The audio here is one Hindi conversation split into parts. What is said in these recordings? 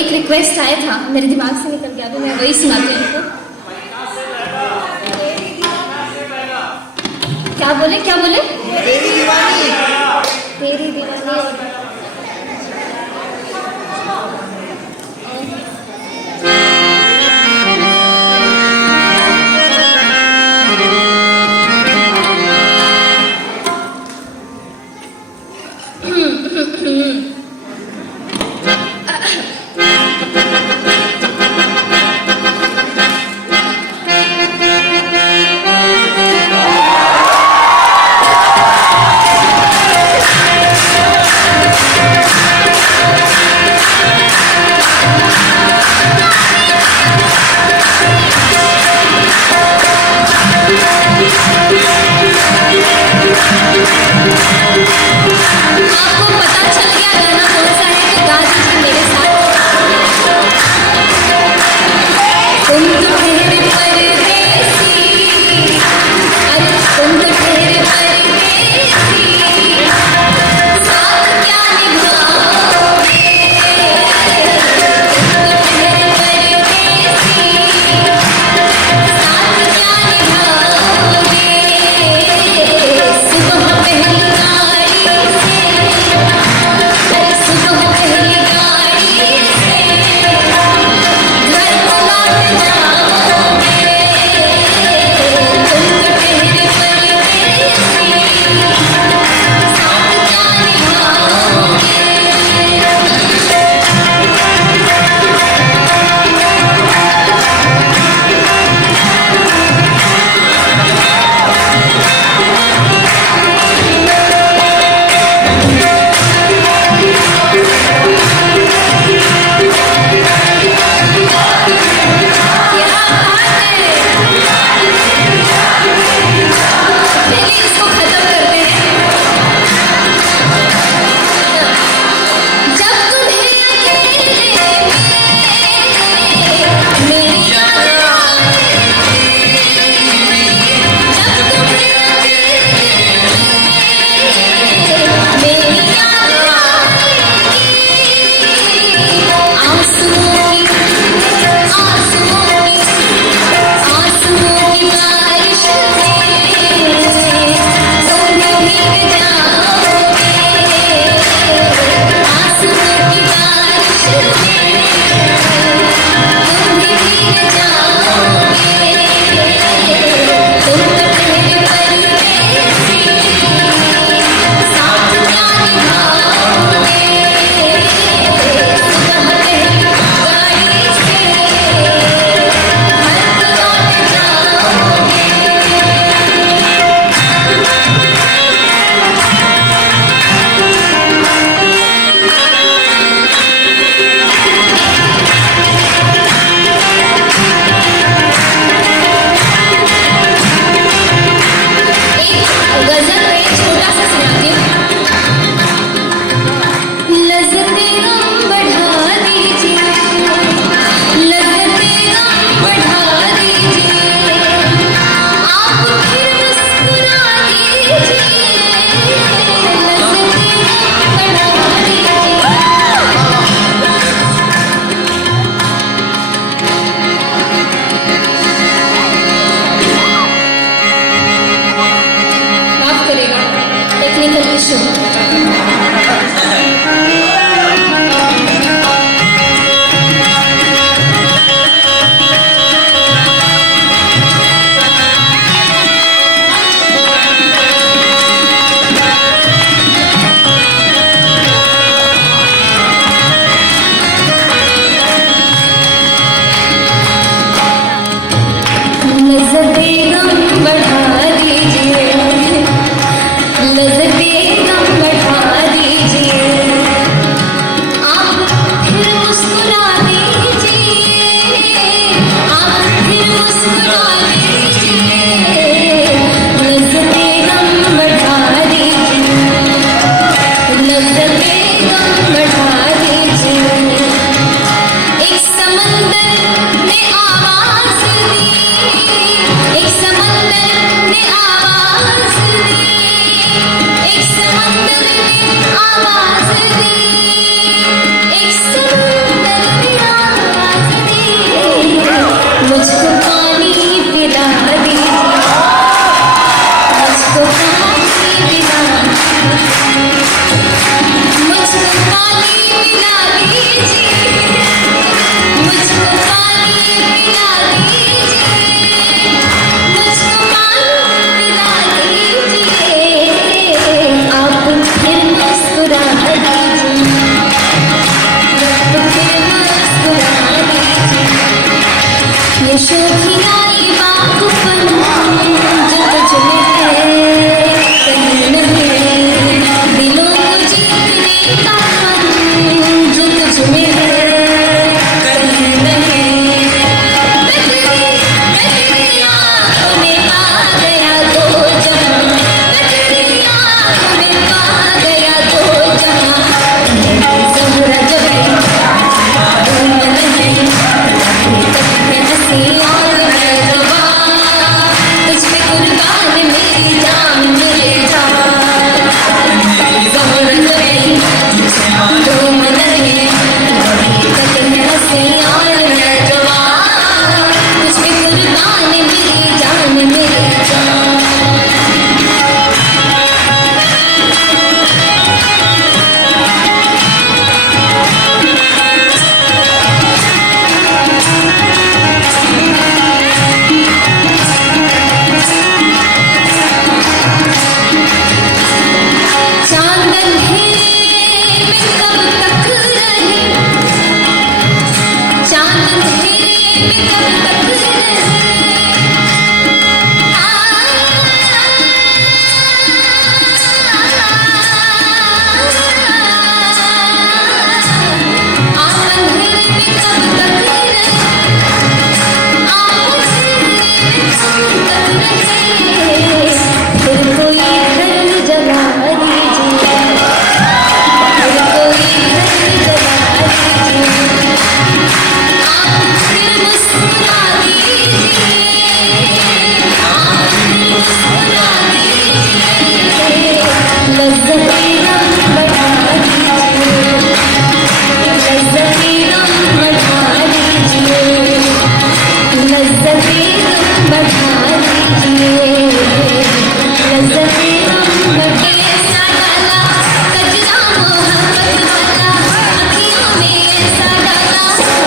एक रिक्वेस्ट आया था, मेरे दिमाग से निकल गया, तो मैं वही सुनाती हूँ आपको। क्या बोले क्या बोले? तेरी दीवानी। तेरी दीवानी। ये शोखियाई बाबूपन जो तुझ में है कहीं नहीं, दिलों को जीतने का फन जो तुझ में है कहीं नहीं। मैं तेरी आँखों में पा गया दो जहां, मैं तेरी आँखों में पा गया दो जहां। ज़हरा जब हंसी और मैं जवान, तुझ पे कुर्बान मेरी जान मेरे जान। ज़हरा जब तो मन है हंसी और मैं जवान, तुझ पे कुर्बान मेरी जान मेरे जान। चांद अंधेरे में कब तक रहे, चांद अंधेरे में कब तक रहे। आप अंधेरे में कब तक रहे, आप अंधेरे में कब तक रहे। फिर कोई घर जला दीजिए, फिर कोई घर जला दीजिए। आप फिर मुस्कुरा दीजिए, आप फिर मुस्कुरा दीजिए। लज़्ज़तें गम बढ़ा दीजिए, लज़्ज़तें गम बढ़ा दीजिए, लज़्ज़तें गम बढ़ा दीजिए, लज़्ज़तें गम बढ़े। ऐसा डाला कजरा मोहब्बत वाला, अखियों में ऐसा डाला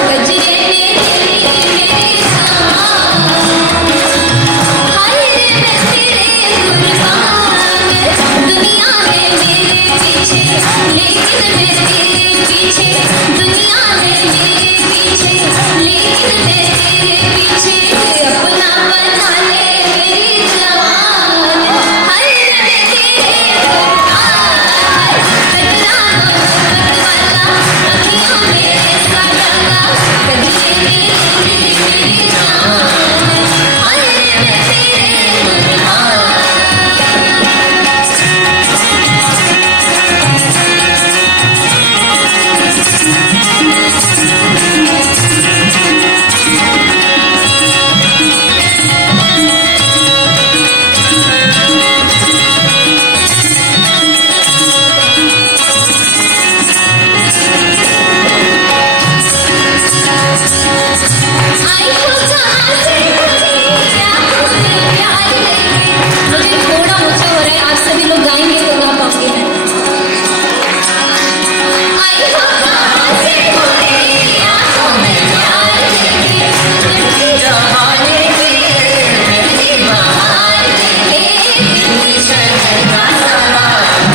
कजरे ने मेरी जान। हाय रे मैं तेरे कुर्बान, दुनिया है मेरे पीछे लेकिन मैं तेरे पीछे, दुनिया है मेरे पीछे लेकिन मैं तेरे पीछे। अपना बना ले मेरी जान, हाय रे मैं तेरे कुर्बान, कजरा मोहब्बत वाला, अखियों में ऐसा डाला कजरे ने मेरी जान। हाय रे मैं तेरे कुर्बान। आई हो जहाँ से मुझे क्या तुमसे प्यार लेके, मुझे थोड़ा ऊंचा हो रहा है, आप सभी लोग गाएंगे तो गा पाओगे मैं। आई हो जहाँ से मुझे आँखों में प्यार लेके, मुझे जहाँ लेके मेरी बहार लेके, दिल्ली शहर का सारा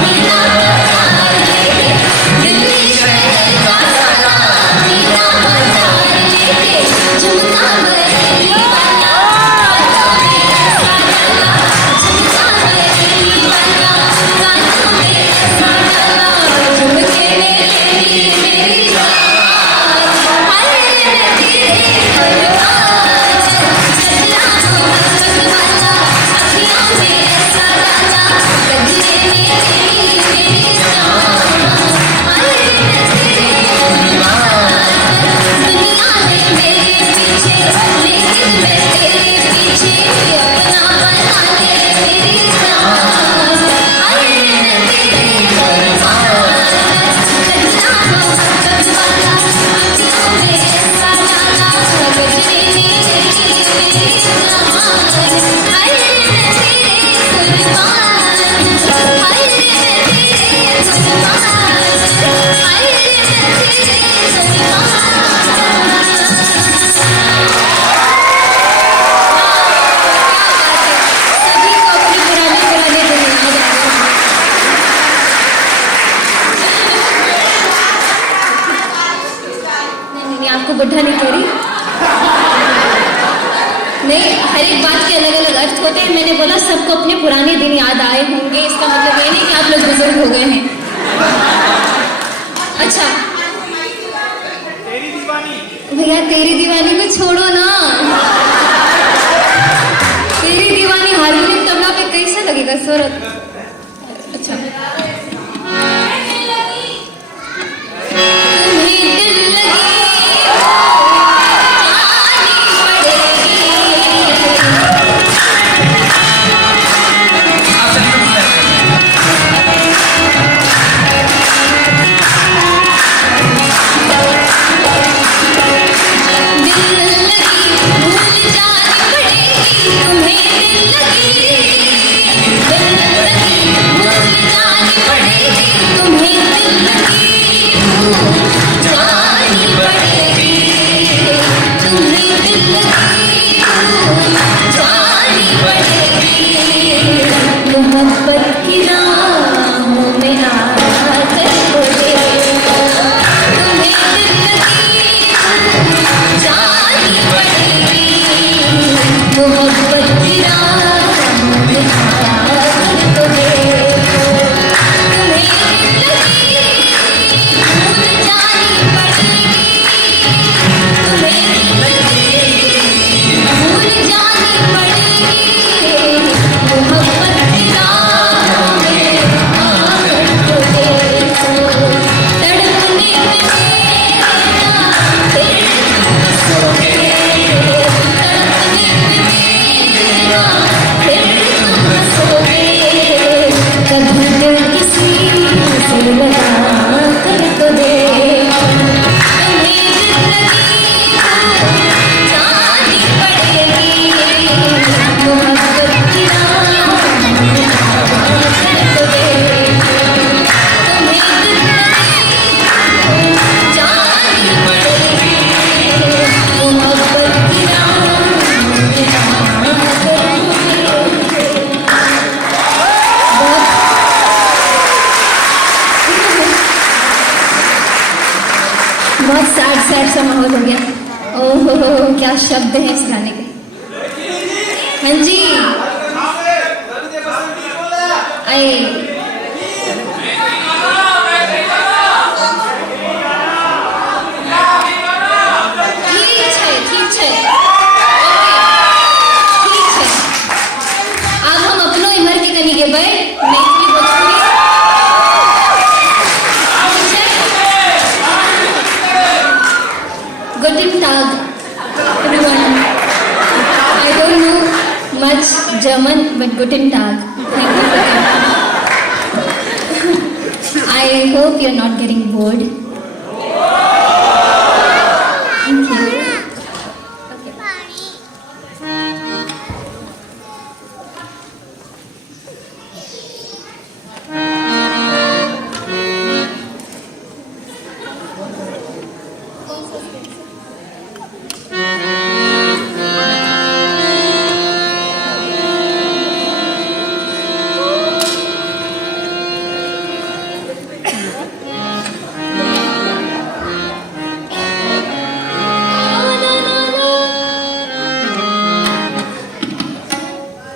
मीना बाजार लेके, दिल्ली शहर का सारा मीना बाजार लेके। झुमका बरेली वाला कानों में ऐसा डाला, झुमका बरेली वाला कानों में ऐसा डाला, झुमके ने ले ली मेरी जान। हाय रे मैं तेरे कुर्बान, कजरा मोहब्बत वाला, अखियों में ऐसा डाला कजरे ने ले ली मेरी जान। हाय रे मैं तेरे कुर्बान, दुनिया है मेरे पीछे लेकिन मैं तेरे पीछे। अपना बना ले मेरी जान, हाय रे मैं तेरे कुर्बान, कजरा मोहब्बत वाला, अखियों में ऐसा डाला कजरे ने ले ली मेरी जान। हाय रे मैं तेरे कुर्बान, हाय रे मैं तेरे कुर्बान, हाय रे मैं तेरे कुर्बान। सभी को अपनी पुराने पुराने दिन याद आ रहे हैं। नहीं नहीं आपको बुढ़ा नहीं कह रही। नहीं, हर एक बात के अलग अलग अर्थ होते हैं। मैंने बोला सबको अपने पुराने दिन याद आए होंगे, इसका मतलब ये नहीं कि आप लोग बुजुर्ग हो गए हैं। अच्छा भैया, तेरी दीवानी को छोड़ो ना। तेरी दीवानी हारमोनियम तबला पे कैसे लगेगा स्वर? अच्छा, बहुत सैड सैड सा माहौल हो गया। ओहो क्या शब्द है इस गाने के। हाँ जी आए, ठीक है अब हम अपनो इमर के कनी के भाई Maithili Bhojpuri Guten Tag, everyone. I don't know much German, but Guten Tag. Thank you for that. I hope you're not getting bored. Thank you. Okay.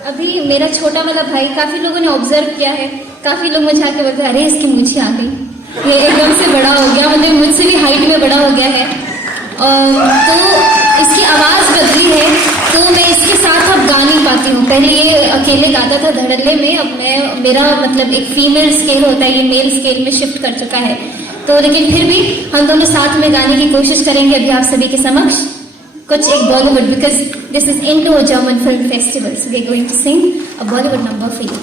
अभी मेरा छोटा वाला भाई, काफी लोगों ने ऑब्जर्व किया है, काफी लोग मुझे आके बोलते हैं अरे इसकी मूछें आ गई, ये एकदम से बड़ा हो गया, मतलब मुझसे भी हाइट में बड़ा हो गया है। तो इसकी आवाज बदली है, तो मैं इसके साथ अब गा नहीं पाती हूँ। पहले ये अकेले गाता था धड़ल्ले में, अब मेरा मतलब एक फीमेल स्केल होता है, ये मेल स्केल में शिफ्ट कर चुका है। तो लेकिन फिर भी हम दोनों साथ में गाने की कोशिश करेंगे अभी आप सभी के समक्ष कुछ एक Bollywood, because this is into a German film festival, so we are going to sing a Bollywood number for you.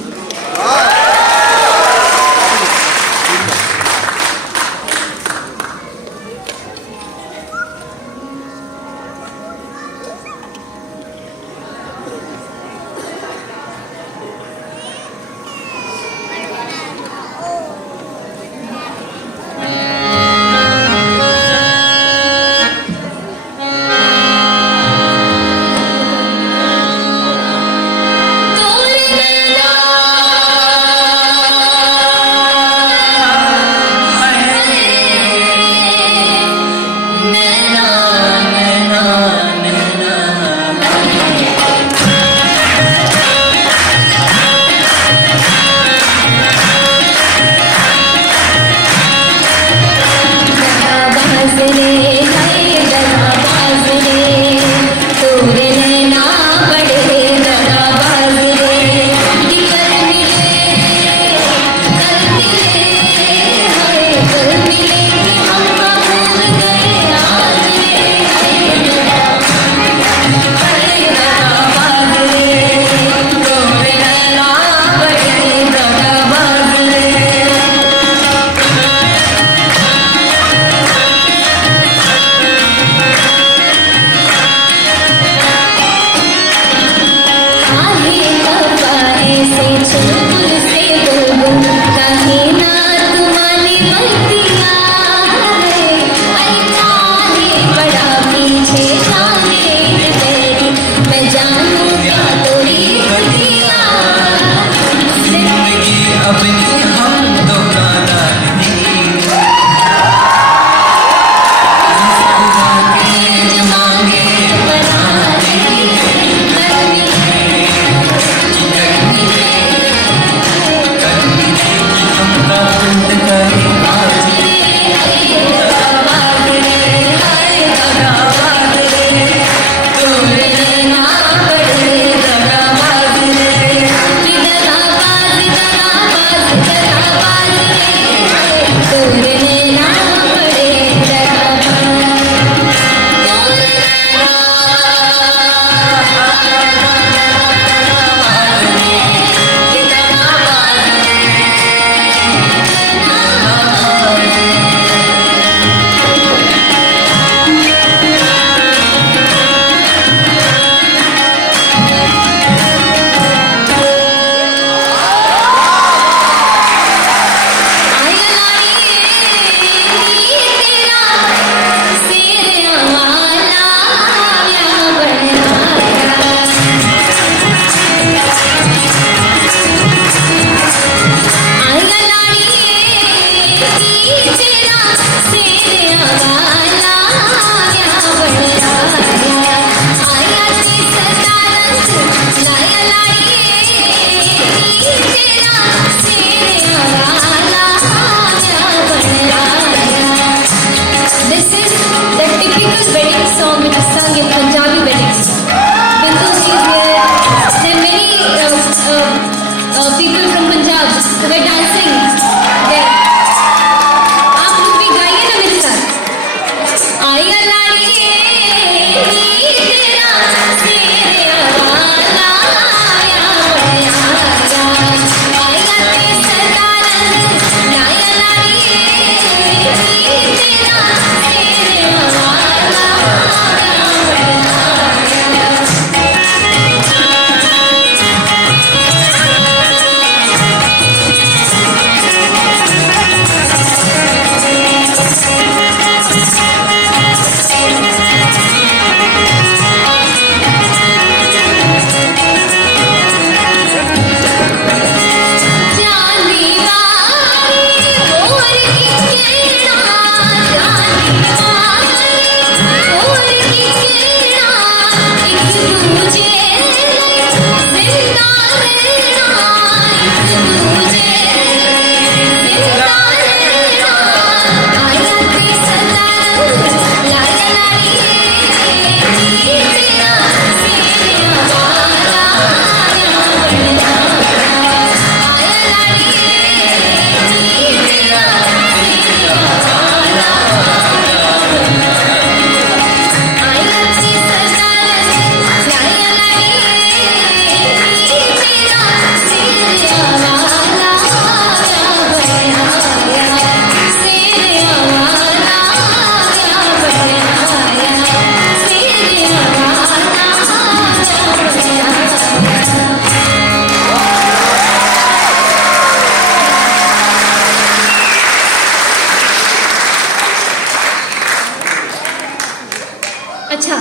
अच्छा,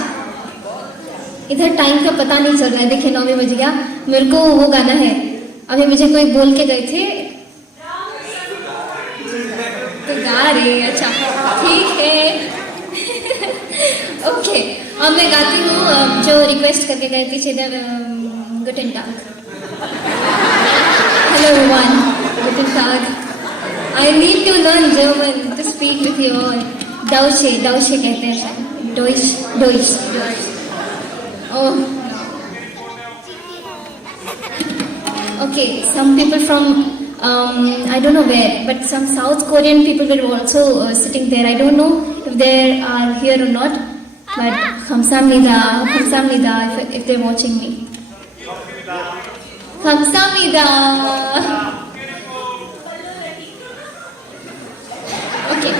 इधर टाइम का पता नहीं चल रहा है। देखिए 9 बज गया। मेरे को वो गाना है, अभी मुझे कोई बोल के गए थे तो गा रहे। अच्छा ठीक है। ओके, अब मैं गाती हूँ जो रिक्वेस्ट करके गए थे। गुटन टाग, हेलो एवरीवन, गुटन टाग। I need to learn German to speak with you all. डाउशे, डाउशे कहते हैं शायद, डोइश, डोइश। Oh, okay. Some people from I don't know where, but some South Korean people were also sitting there. I don't know if they are here or not, but 감사합니다, 감사합니다. If they're watching me, 감사합니다. Okay.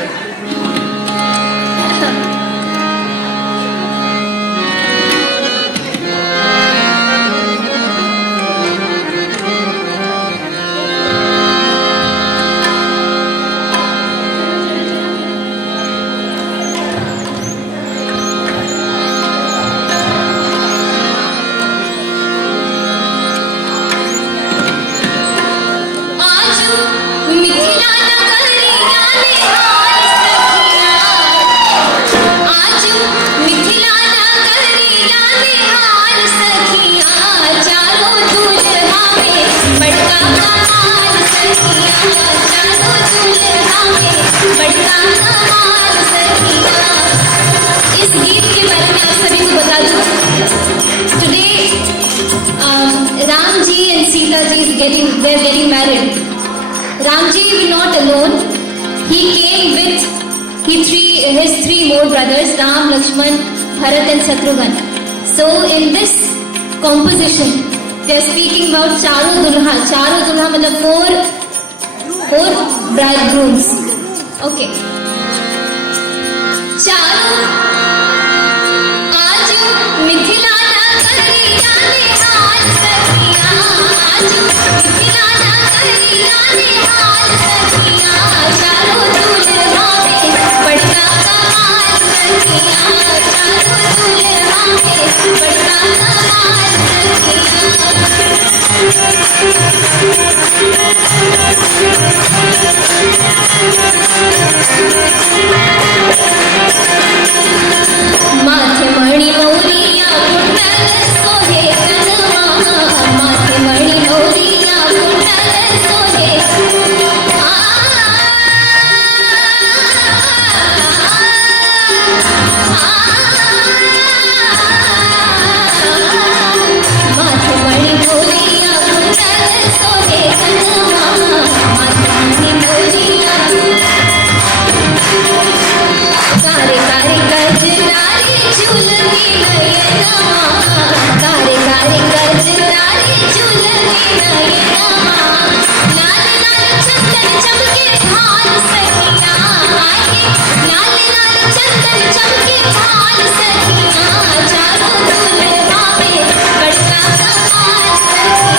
इस गीत के बारे में आप सभी को बता दूं, today Ram ji and Sita ji they're getting married. Ram ji is not alone. He came with his three more brothers, Ram, Lakshman, Bharat and Shatrughan. So in this composition, they are speaking about Charo Dulha. Charo Dulha मतलब four bridegrooms. Okay. चारों आज मिथिला नगरिया निहाल सखिया, आज मिथिला नगरिया निहाल सखिया, चारों दुल्हा में बड़ा कमाल सखिया, चारों दुल्हा में बड़ा कमाल माथे मणि मौरिया कुंडल सोहे कनवा, माथे मणि मौरिया कुंडल सोहे माथे मणि मौरिया कुंडल सोहे कनवा, माथे मणि मौरिया कारे कारे गजरारी झूलती नयनमा, कारे कारे गजरारी झूलती नयनमा, लाल लाल चंदन चमके भाल सखिया, आगे लाल लाल चंदन चमके भाल सखिया, चारों दुल्हा में बड़का कमाल सखिया,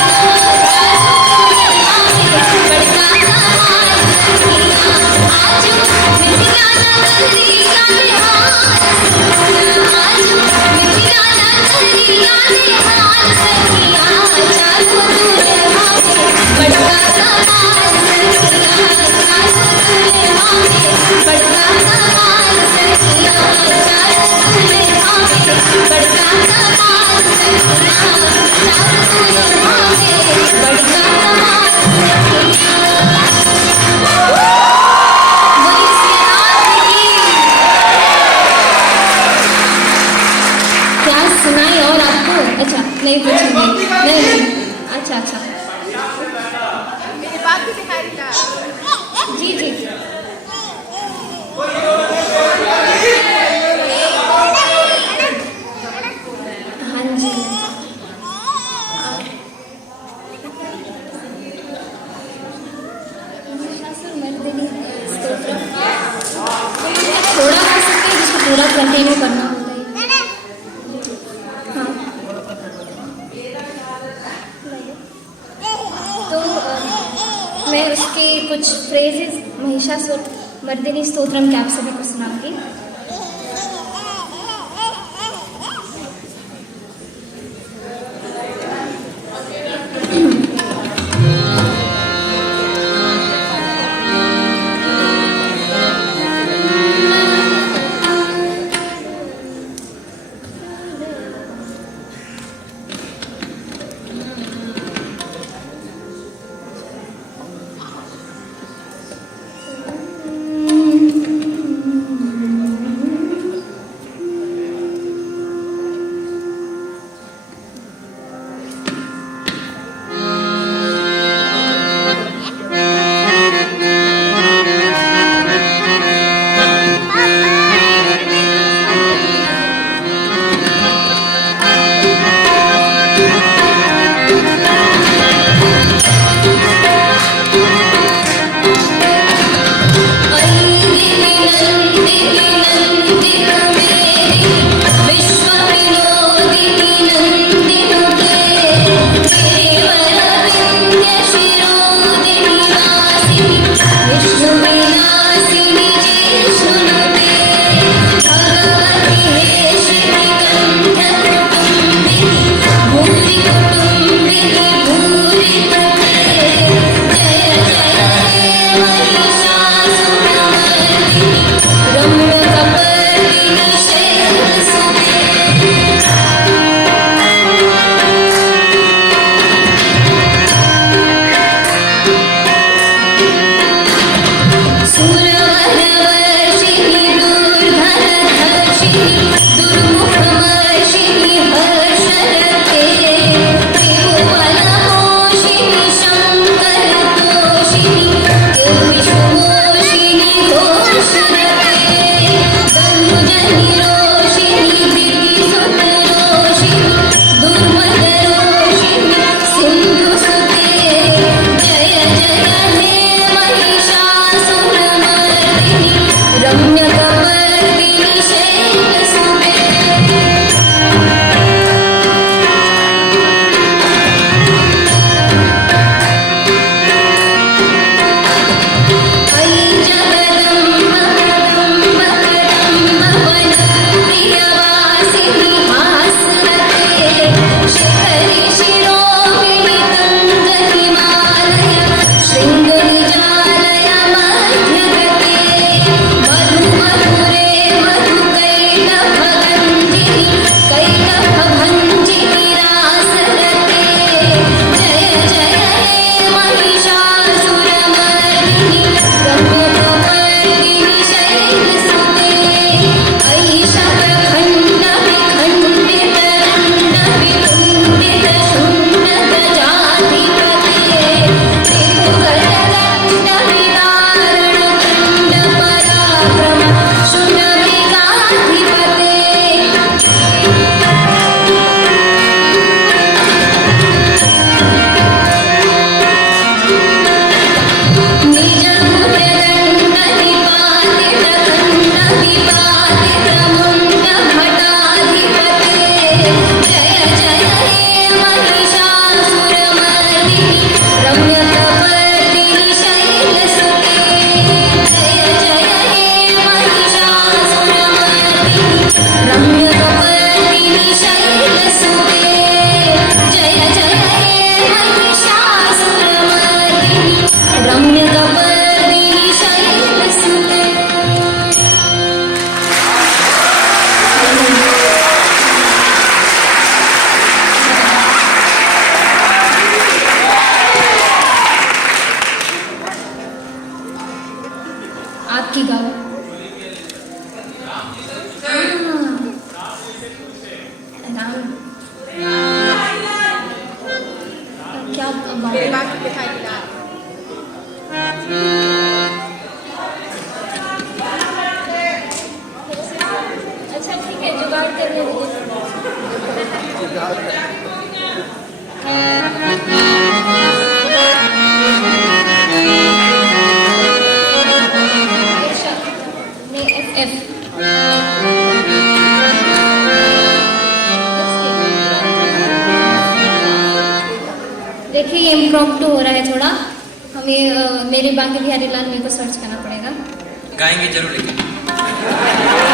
बड़का कमाल सखिया, आज मिथिला नगरिया निहाल सखिया, आज मिथिला नगरिया निहाल सखिया, चारों दुल्हा में बड़का कमाल सखिया, चारों दुल्हा में बड़का कमाल सखिया, चारों दुल्हा में बड़का कमाल सखिया, चारों दुल्हा में बड़का कमाल सखिया। बोलिए श्री राम की। क्या सुनाई और आपको? अच्छा नहीं पूछूंगी, नहीं अच्छा अच्छा जी जी हाँ जी। थोड़ा कर सकते हैं जिसको पूरा कंटिन्यू करना होता है। हाँ तो मैं उसके कुछ फ्रेजेस महिषासुर मर्दिनी स्तोत्रम के आप सभी को सुनाऊंगी। ध्यान क्या बात अच्छा ठीक है जुगाड़ करने एफ देखिए ये इम्प्रॉम्प्टू हो रहा है थोड़ा हमें मेरे बाकी बिहारी लाल मेरे को सर्च करना पड़ेगा गाएंगे जरूर लेकिन